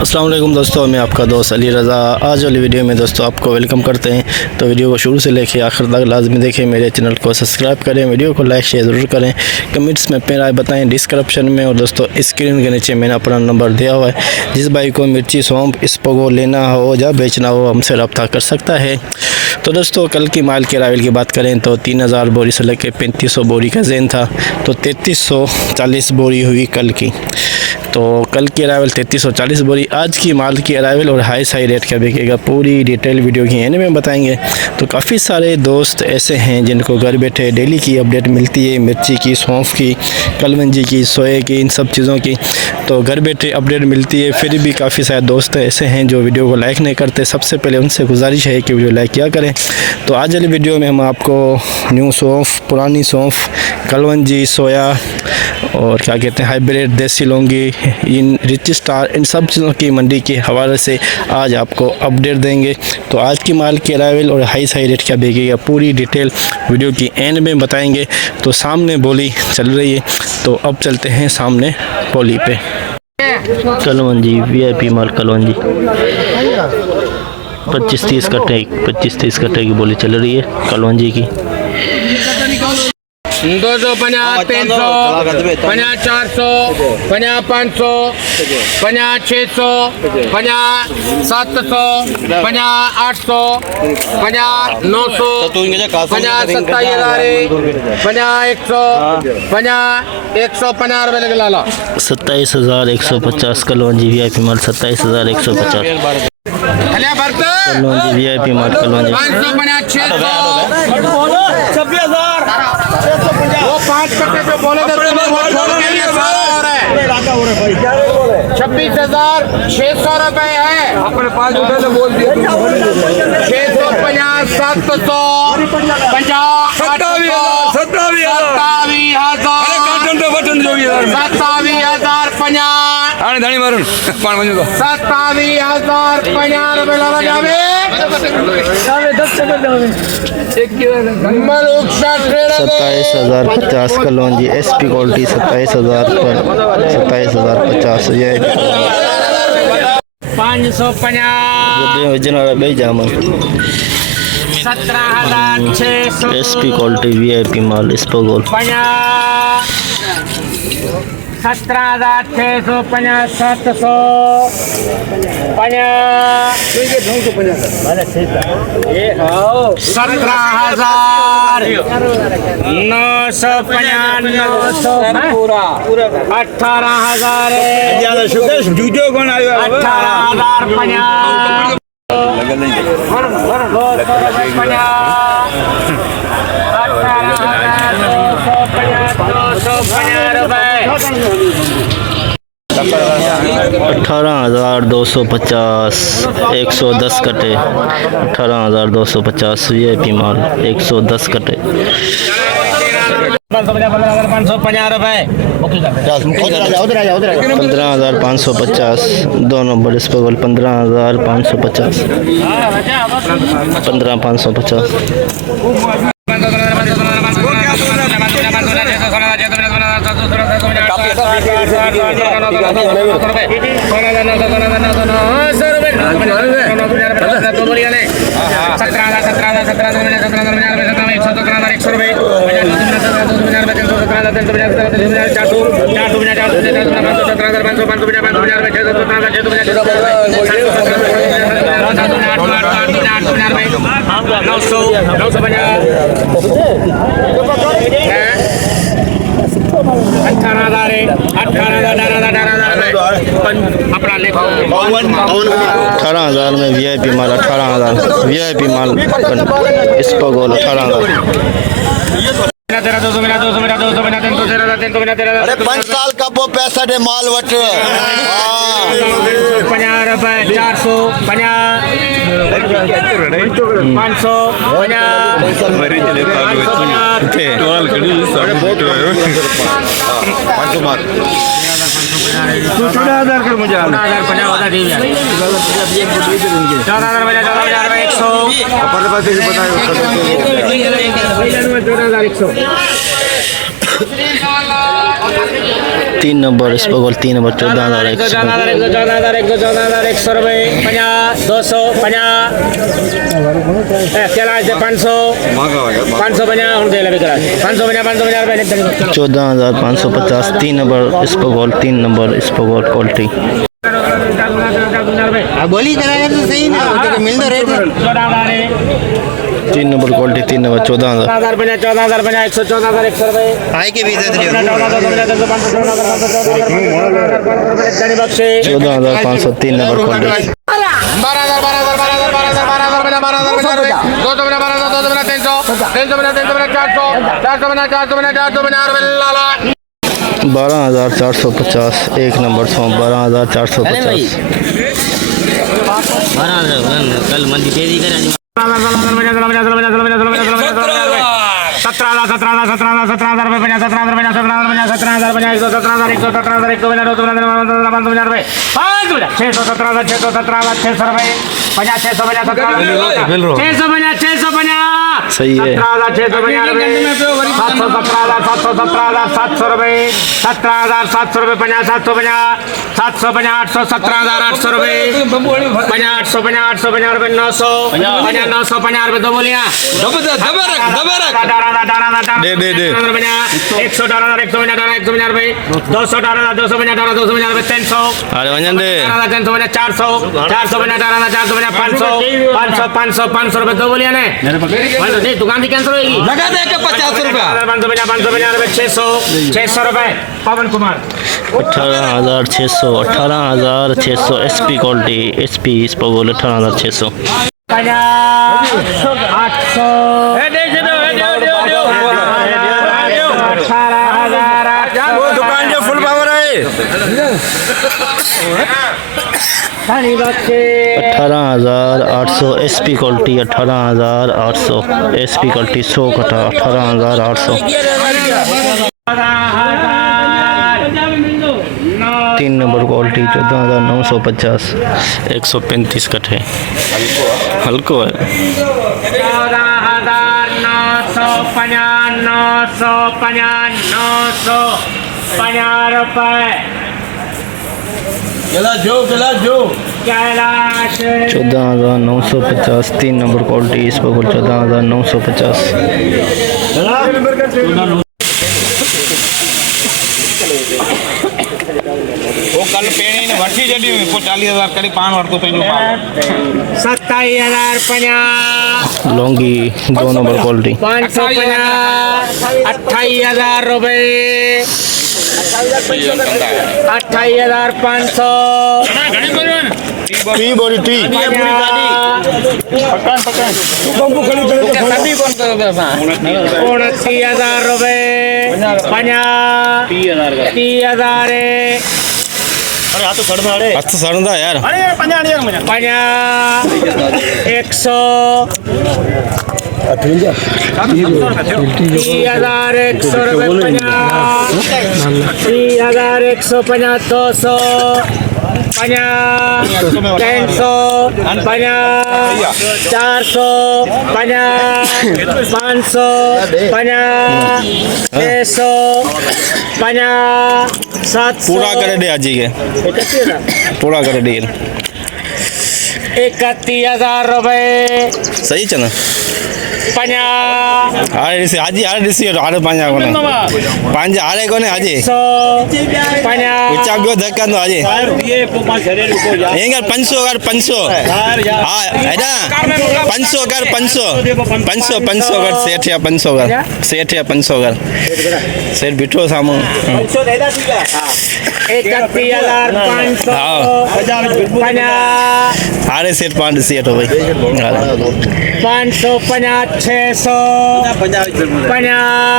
अस्सलाम वालेकुम दोस्तों, मैं आपका दोस्त अली रज़ा। आज वाली वीडियो में दोस्तों आपको वेलकम करते हैं। तो वीडियो को शुरू से लेकर आखिर तक लाजमी देखें, मेरे चैनल को सब्सक्राइब करें, वीडियो को लाइक शेयर ज़रूर करें, कमेंट्स में अपनी राय बताएं डिस्क्रिप्शन में। और दोस्तों स्क्रीन के नीचे मैंने अपना नंबर दिया हुआ है, जिस भाई को मिर्ची सौंफ इसपगो लेना हो या बेचना हो हमसे रब्ता कर सकता है। तो दोस्तों कल की माल के अराइवल की बात करें तो 3000 बोरी से लेकर 3500 बोरी का ज़ेन था, तो 3340 बोरी हुई कल की। तो कल की अराइवल 3340 बोरी। आज की माल की अराइवल और हाई रेट क्या बिकेगा पूरी डिटेल वीडियो की एंड में बताएंगे। तो काफ़ी सारे दोस्त ऐसे हैं जिनको घर बैठे डेली की अपडेट मिलती है, मिर्ची की, सौंफ की, कलवंजी की, सोए की, इन सब चीज़ों की तो घर बैठे अपडेट मिलती है। फिर भी काफ़ी सारे दोस्त ऐसे हैं जो वीडियो को लाइक नहीं करते। सबसे पहले उनसे गुजारिश है कि वीडियो लाइक किया करें। तो आज वाली वीडियो में हम आपको न्यू सौंफ, पुरानी सौंफ, कलवंजी, सोया और क्या कहते हैं हाइब्रिड, देसी लौंगी, इन रिच स्टार, इन सब चीज़ों की मंडी के हवाले से आज आपको अपडेट देंगे। तो आज की माल की अराइवल और हाई रेट क्या बिकेगा पूरी डिटेल वीडियो की एंड में बताएंगे। तो सामने बोली चल रही है, तो अब चलते हैं सामने बोली पे। कलवंजी VIP माल कलवंजी 25-30 कट्टे की बोली चल रही है कलवंजी की। 250, 300, 400, 500, 600, 700, 800, 900, 150 रुपये लगे लाला। 27,150 कलवंजी VIP माल 27,150 कलवंजी VIP माल कलवंजी 26,600 रुपए है। अपने 5 रुपए बोल दिया। 650, 700, 50, 27,050 कलवंजी SP क्वालिटी 27,050 ये 550 भाई जामा 17,600 SP क्वालिटी VIP माल इसपगोल 17,650 700 17,950 पूरा 18,000 जूझो कौन आयो 18,050 18,250 110 कट्टे 18,250 VIP माल 110 कट्टे 550 रुपए 15,550 दो नंबर इस पर 15,550 15,550 18,000 में VIP माल 18,000 VIP माल इसपगोल 18,000 अरे 5 साल का वो पैसा दे माल वट 50 रुपए 400 500 14,000 कर मुझे 14,000 3 नंबर स्पगोल 3 नंबर 14,100 14,100 रुपये 50 250 कैलाश से 500 550 हम दे लगे कैलाश 550 रुपये 14,550 3 नंबर स्पगोल 3 नंबर स्पगोल क्वालिटी बोली कराया तो सही ना मिल तो रहे थे 3 नंबर क्वालिटी 3 नंबर 14,000 14,050 114,100 रुपये आए के भी इधर 14,500 3 नंबर क्वालिटी 12,450 1 नंबर सौंप 12,450 कल मंदी तेजी करे 650 सही है 17,700 रुपये 17,700 रुपये 50 750 850 रुपये 850 रुपये 900 950 रुपये दो बोलियाँ दे 100 रुपये 250 रुपये 300 अरे वंजन दे 400 500 रुपये दो बोलियाँ ने नहीं दुकान भी कैंसिल होगी लगा दे के 50 रुपये 550 रुपये 600 रुपये पवन कुमार 18,600 एसपी क्वालिटी एसपी स्पगोल 18,600 दुकान जो फुल पावर है 18,800 एसपी क्वालिटी 18,800 एसपी क्वालिटी 100 कटा 18,800 3 नंबर क्वालिटी 14,950 135 कट्ठे हल्को है 950 रुपये 14,950 3 नंबर क्वालिटी इस पर 14,950 वो कल पेणी ने वठी जडी को 40,000 करी पान वरतो पेंजो 27,050 लौंगी 2 नंबर क्वालिटी 550 28,000 रुपये 28,500 टी बोरी टी 29,000 रुपये 30,000 हथ सड़दा यार 100 30,100 रुपये 30,150 200 50 300 50 400 50 500 50 600 50 700 पूरा करे दे आज के पूरा करे डील 31,000 रुपये सही चना 50 आरे से आजी आरे दिसी आरे पांजा कोने पांजा आरे कोने आजी 50 उच्चा गयो धक्का तो आजी एंगर 500 कर 500 हां एदा 500 कर 500 कर सेठ या 500 कर सेठ या 500 कर सेठ बिठो सामो 31,500 50 आरे सेठ 5 सेठ हो भाई 550 600 50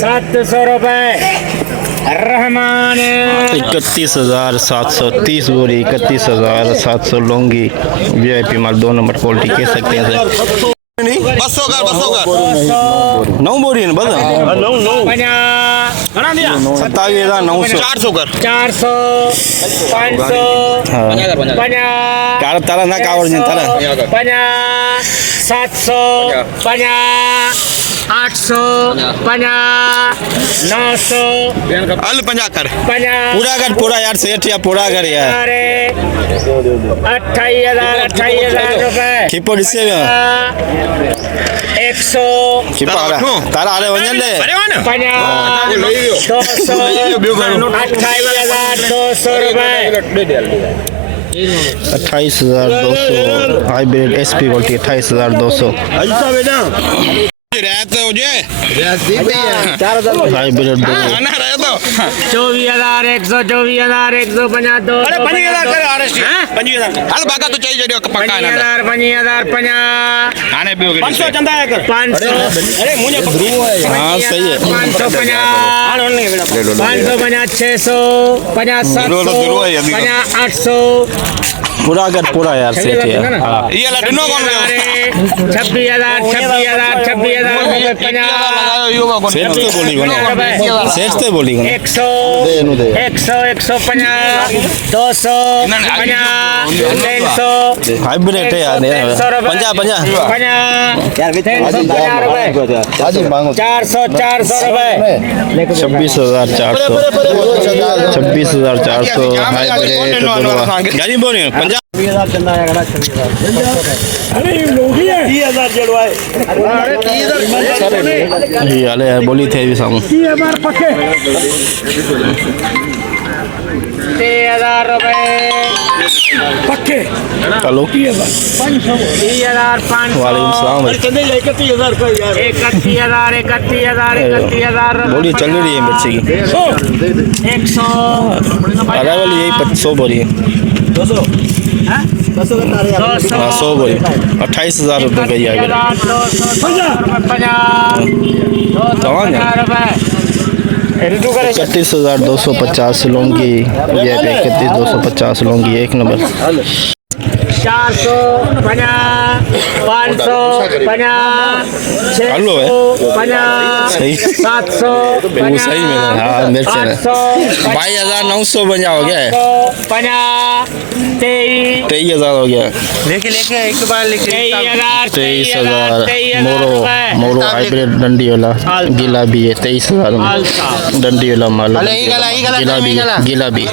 700 रुपए रहमान 31,730 बोरी 31,700 लौंगी वीआईपी माल 2 नंबर क्वालिटी कह सकते हैं सर 200 कर 9 बोरी है बता 27,900 400 कर 400 500 50 कार तारा ना कावर जन तारा 50 700 50 850 900 हल 50 कर 50 पूरा कर पूरा यार सेठ या पूरा कर यार 28,000 रुपए खिपो ॾिसे 100 खिपा तारा हारे वञनि ॾे 50 200 28,200 रुपए 28,200 हाइब्रिड एसपी क्वालिटी 28,200 रहते हो जे हाइब्रिड ना रहे तो 24,152 अरे 25,000 कर आरएसटी 25,000 हल बाका तो चाहिए जडियो पक्का ना 50,050 आने बियो 500 चंदा है कर 500 अरे मुझे हाँ सही है 550 600 50 700 50 800 पूरा कर पूरा यार सेठ यार हाँ ये ला दिनो कौन गयो 26,000 सेठ तो बोली कोने सेठ तो बोली कोने 100 150 200 300 हाइब्रिड है यार 50 400 रुपए 26,400 हाइब्रिड गाड़ी बोली 50 ये वाले यार बोली थे भी सामू 3,000 रुपए हेलो 3,500 वालेकुम सलाम भाई 31,000 बोली चल रही है मिर्ची की 100 अरे वाली यही 100 बोली है 200 हाँ 100 बोली 28,000 रुपये का ही आ गया 31,250 लौंगी ये 31,250 लौंगी 1 नंबर 450 550 हेलो है 650 सही 700 वो सही में हाँ मिर्च है 22,950 बन हो गया है 23,000 हो गया लेके एक बार लेके 23,000 मोरो हाइब्रिड डंडी वाला गीला भी है 23,000 में डंडी वाला माल गीला भी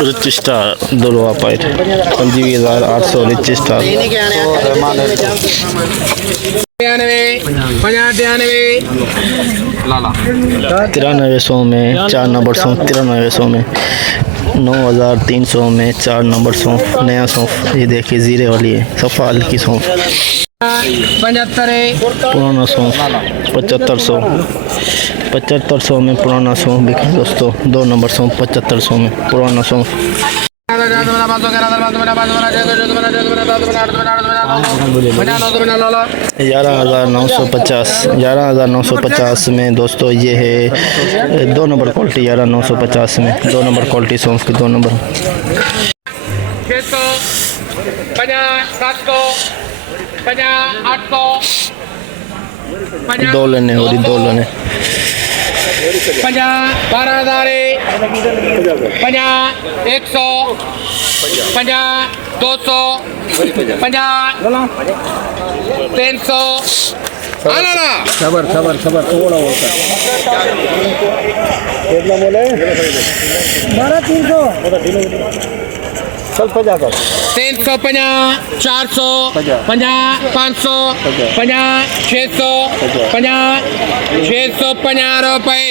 रिच स्टार दो रुपया पाइट 25,800 रिच स्टार 9300 में 4 नंबर सौंफ 9300 में 9,300 में 4 नंबर सौंफ नया सौंफ ये देखिए जीरे वाली है सफ़ा हल्की सौंफ 75 पुराना सौंफ 7500 में पुराना सौंफ बिका दोस्तों 2 नंबर सौंफ 7500 में पुराना सौंफ 11,950 में दोस्तों ये है 2 नंबर क्वालिटी 11,950 में 2 नंबर क्वालिटी सौंफ की 2 नंबर 600 50 700 50 800 दो लेने हो रही 2 लेने 50 12,000 50 100 50 200 50 300 350 400 50 500 50 600 50 650 रुपए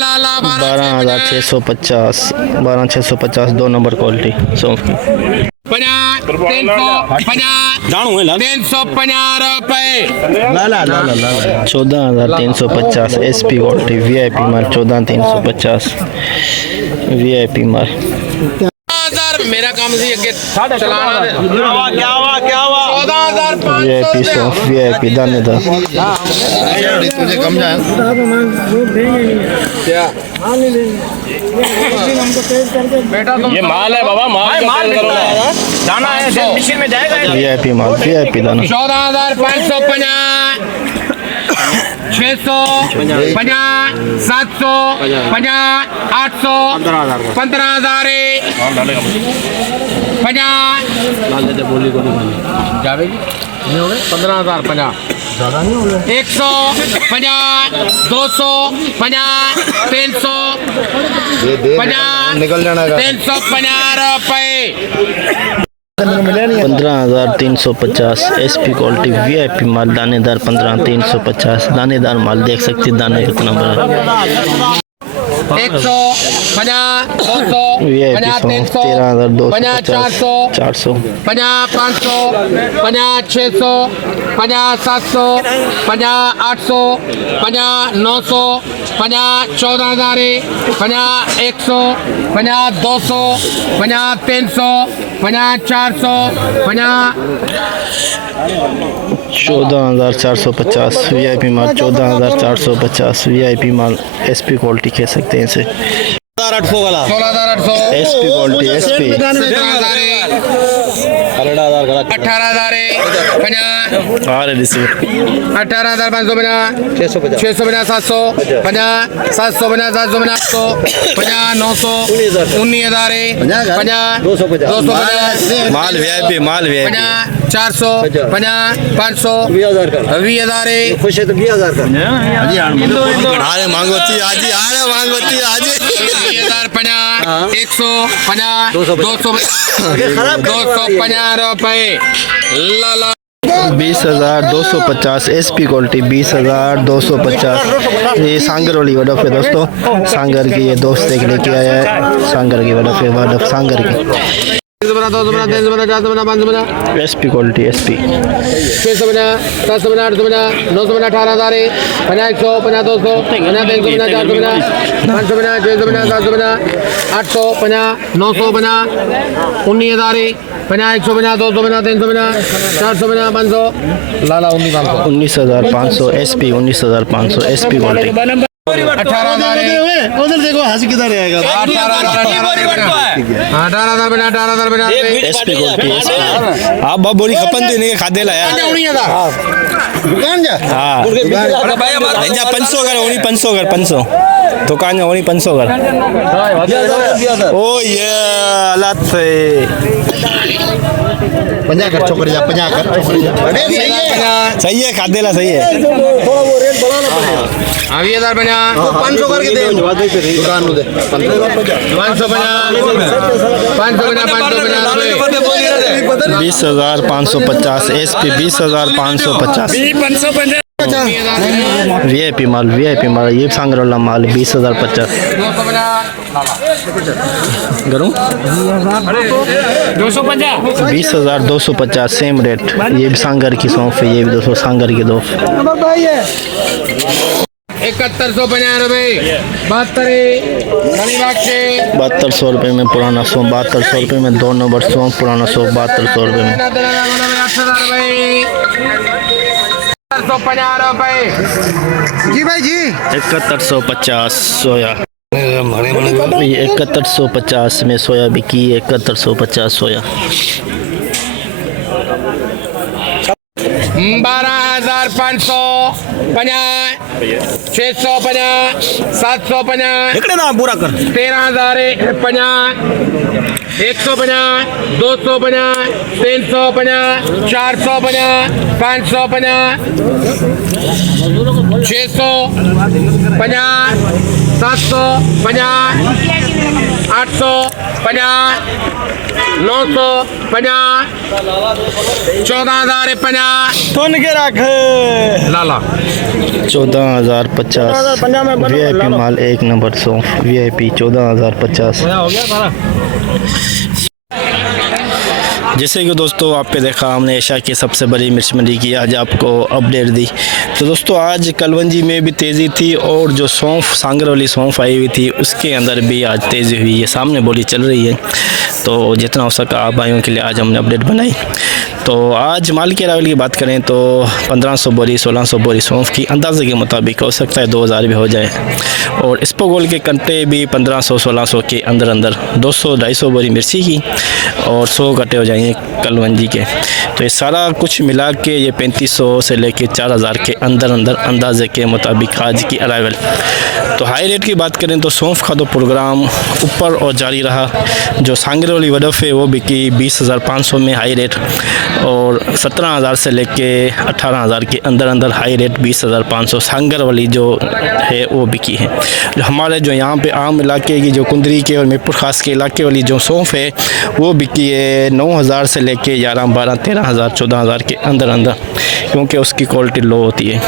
लाला 12,650 12,650 2 नंबर क्वालिटी सौंफ की 50 350 350 रुपए 14,350 एसपी क्वालिटी वीआईपी माल 14,350 वीआईपी माल मेरा काम से चलाना क्या हुआ 14,500 वीआईपी सौंफ वीआईपी दानेदार तुझे कम जाए बेटा तुम ये माल है बाबा माल करो ना दाना है मशीन में जाएगा वीआईपी माल वीआईपी दाना 14,550 600 50 700 50 800 15,000 50 15,000 150 200 50 300 50 निकल जाना 350 रुपए 15,350 SP क्वालिटी VIP माल दानेदार 15,350 दानेदार माल देख सकते हैं दाना कितना बड़ा है 100 50 200 VIP 50 सॉन्ग 300 13,250 50 400 400 50 500 50 600 50 700 50 800 50 900 50 14,000 50 100 50 200 50 300 50 400 50 14,450 VIP माल 14,450 VIP माल SP क्वालिटी कह सकते हैं इसे 16,800 SP क्वालिटी SP 17,000 18,000 50 18,550 650 700 50 750 750 800 50 900 19,000 50 250 माल VIP माल VIP 50 400 50 500 20,000 खुश है तो 20,000 का अरे मांगोती आज अरे मांगोती आज 20,050 150 250 रुपए लाला 20,250 SP क्वालिटी 20,250 ये सांगर वाली वडफ है दोस्तों सांगर की ये दोस्त देख लेके आया है सांगर की वडफ है वडफ सांगर की SP क्वालिटी SP 650 750 850 950 18,000 50 100 50 200 50 350 450 550 650 750 800 50 950 19,000 50 150 250 350 450 500 लाला 19,500 SP 19,500 SP क्वालिटी 18,000 उधर देखो हंस किधर आएगा 18,000 SP क्वालिटी SP आप बहुत बड़ी खपन तो नहीं खादे लाया दुकान जा हाँ जा 500 कर ओनी 500 कर 500 दुकान जा ओनी 500 कर ओ ये हालत है 50 कर छोकरी जा 50 कर छोकरी जा अरे सही है खादे ला सही है थोड़ा वो रेट बढ़ाना पड़ेगा 20,050 500 करके दे दुकान में दे 20,550 SP 20,550 VIP माल ये सांगर वाला माल 20,050 करूँ 20,250 सेम रेट ये भी सांगर की सौंफ है ये भी 200 सांगर की दो 7150 रुपए 7200 रुपये में पुराना सौंफ 7200 रुपये में 2 नंबर सौंफ पुराना सौंफ 7200 रुपये में 8,000 रुपए जी भाई जी 7150 सोया 7150 में सोया बिकी 7150 सोया 12,550 650 750 इकडे ना पूरा कर 13,050 150 250 350 450 550 650 750 850 950 14,050 सुन के रख लाला 14,050 VIP माल 1 नंबर सौंफ VIP 14,050 हो गया सारा जैसे कि दोस्तों आप पे देखा हमने एशिया की सबसे बड़ी मिर्च मंडी की आज आपको अपडेट दी। तो दोस्तों आज कलवंजी में भी तेज़ी थी और जो सौंफ सांगर वाली सौंफ आई हुई थी उसके अंदर भी आज तेज़ी हुई है, सामने बोली चल रही है। तो जितना हो सका आप भाइयों के लिए आज हमने अपडेट बनाई। तो आज माल की अरावल की बात करें तो 1500 बोरी 1600 बोरी सौंफ की अंदाजे के मुताबिक हो सकता है 2000 भी हो जाए, और इस्पोगोल के कंटे भी 1500 1600 के अंदर अंदर, 200-250 बोरी मिर्ची की और 100 कट्टे हो जाएंगे कलवंजी के। तो ये सारा कुछ मिला के ये 3500 से लेके 4000 के अंदर अंदर अंदाजे के मुताबिक आज की अरावल। तो हाई रेट की बात करें तो सौंफ का तो प्रोग्राम ऊपर और जारी रहा। जो सांगरे वाली वडफ है वो बिकी 20,500 में हाई रेट, और 17,000 से लेके 18,000 के अंदर अंदर हाई रेट 20,500 सांगर वाली जो है वो बिकी है। जो हमारे जो यहाँ पे आम इलाके की जो कुंदरी के और मीरपुर खास के इलाके वाली जो सौंफ है वो बिकी है 9,000 से लेके 11, 12, 13,000, 14,000 के अंदर अंदर, क्योंकि उसकी क्वालिटी लो होती है।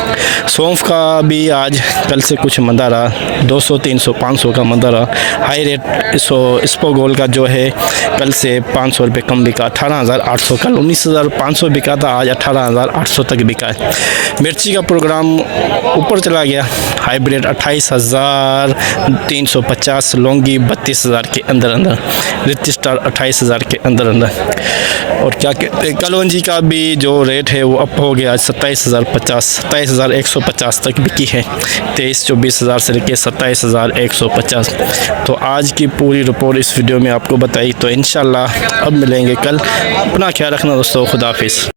सौंफ का भी आज कल से कुछ मंदा रहा, 200, 300, 500 का मंदा रहा। हाई रेट इस्पोगोल का जो है कल से 500 रुपये कम बिका, 18,800, कल 19,500 बिका था, आज 18,800 तक बिका है। मिर्ची का प्रोग्राम ऊपर चला गया, हाइब्रिड 28,350, लौंगी 32,000 के अंदर अंदर, रिच स्टार 28,000 के अंदर अंदर। और क्या कहते हैं कलवंजी का भी जो रेट है वो अप हो गया, 27,050, 27,150 तक बिकी है, 23-24,000 से लेकर 27,150। तो आज की पूरी रिपोर्ट इस वीडियो में आपको बताई। तो इंशाल्लाह अब मिलेंगे कल। अपना ख्याल रखना दोस्तों, खुदा हाफिज़।